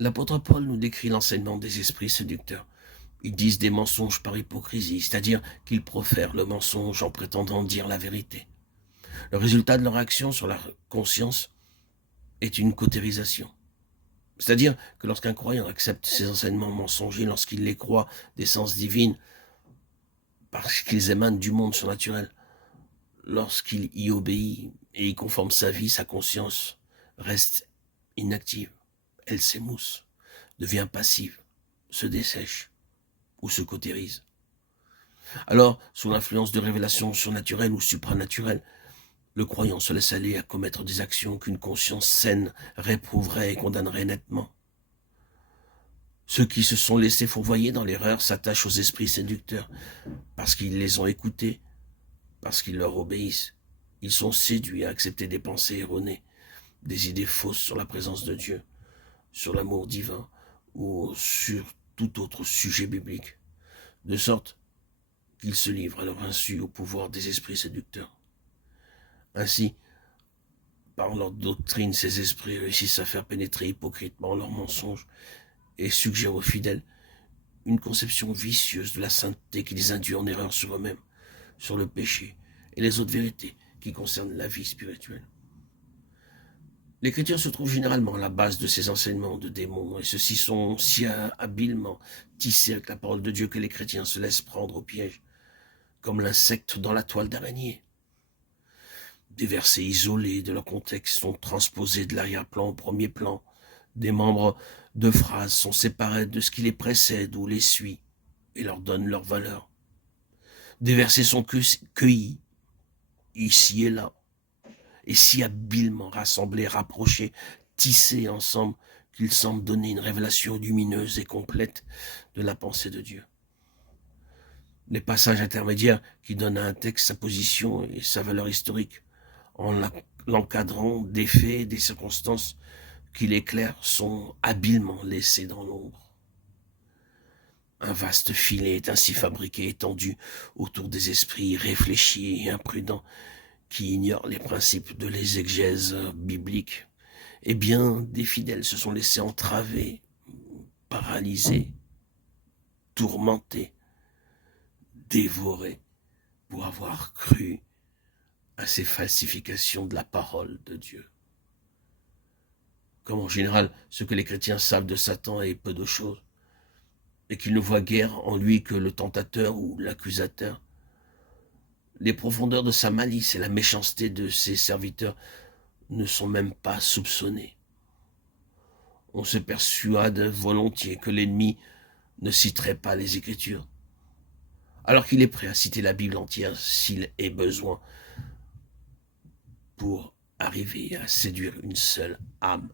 L'apôtre Paul nous décrit l'enseignement des esprits séducteurs. Ils disent des mensonges par hypocrisie, c'est-à-dire qu'ils profèrent le mensonge en prétendant dire la vérité. Le résultat de leur action sur la conscience est une cautérisation. C'est-à-dire que lorsqu'un croyant accepte ces enseignements mensongers, lorsqu'il les croit d'essence divine, parce qu'ils émanent du monde surnaturel, lorsqu'il y obéit et y conforme sa vie, sa conscience reste inactive. Elle s'émousse, devient passive, se dessèche ou se cautérise. Alors, sous l'influence de révélations surnaturelles ou supranaturelles, le croyant se laisse aller à commettre des actions qu'une conscience saine réprouverait et condamnerait nettement. Ceux qui se sont laissés fourvoyer dans l'erreur s'attachent aux esprits séducteurs parce qu'ils les ont écoutés, parce qu'ils leur obéissent. Ils sont séduits à accepter des pensées erronées, des idées fausses sur la présence de Dieu, sur l'amour divin ou sur tout autre sujet biblique, de sorte qu'ils se livrent à leur insu au pouvoir des esprits séducteurs. Ainsi, par leur doctrine, ces esprits réussissent à faire pénétrer hypocritement leurs mensonges et suggèrent aux fidèles une conception vicieuse de la sainteté qui les induit en erreur sur eux-mêmes, sur le péché et les autres vérités qui concernent la vie spirituelle. L'Écriture se trouve généralement à la base de ces enseignements de démons, et ceux-ci sont si habilement tissés avec la parole de Dieu que les chrétiens se laissent prendre au piège, comme l'insecte dans la toile d'araignée. Des versets isolés de leur contexte sont transposés de l'arrière-plan au premier plan. Des membres de phrases sont séparés de ce qui les précède ou les suit et leur donne leur valeur. Des versets sont cueillis, ici et là, et si habilement rassemblés, rapprochés, tissés ensemble, qu'ils semblent donner une révélation lumineuse et complète de la pensée de Dieu. Les passages intermédiaires qui donnent à un texte sa position et sa valeur historique, en l'encadrant des faits et des circonstances qui l'éclairent, sont habilement laissés dans l'ombre. Un vaste filet est ainsi fabriqué, étendu autour des esprits réfléchis et imprudents qui ignorent les principes de l'exégèse biblique. Eh bien, des fidèles se sont laissés entraver, paralysés, tourmentés, dévorés, pour avoir cru à ces falsifications de la parole de Dieu. Comme en général, ce que les chrétiens savent de Satan est peu de choses, et qu'ils ne voient guère en lui que le tentateur ou l'accusateur. Les profondeurs de sa malice et la méchanceté de ses serviteurs ne sont même pas soupçonnées. On se persuade volontiers que l'ennemi ne citerait pas les Écritures, alors qu'il est prêt à citer la Bible entière s'il est besoin pour arriver à séduire une seule âme.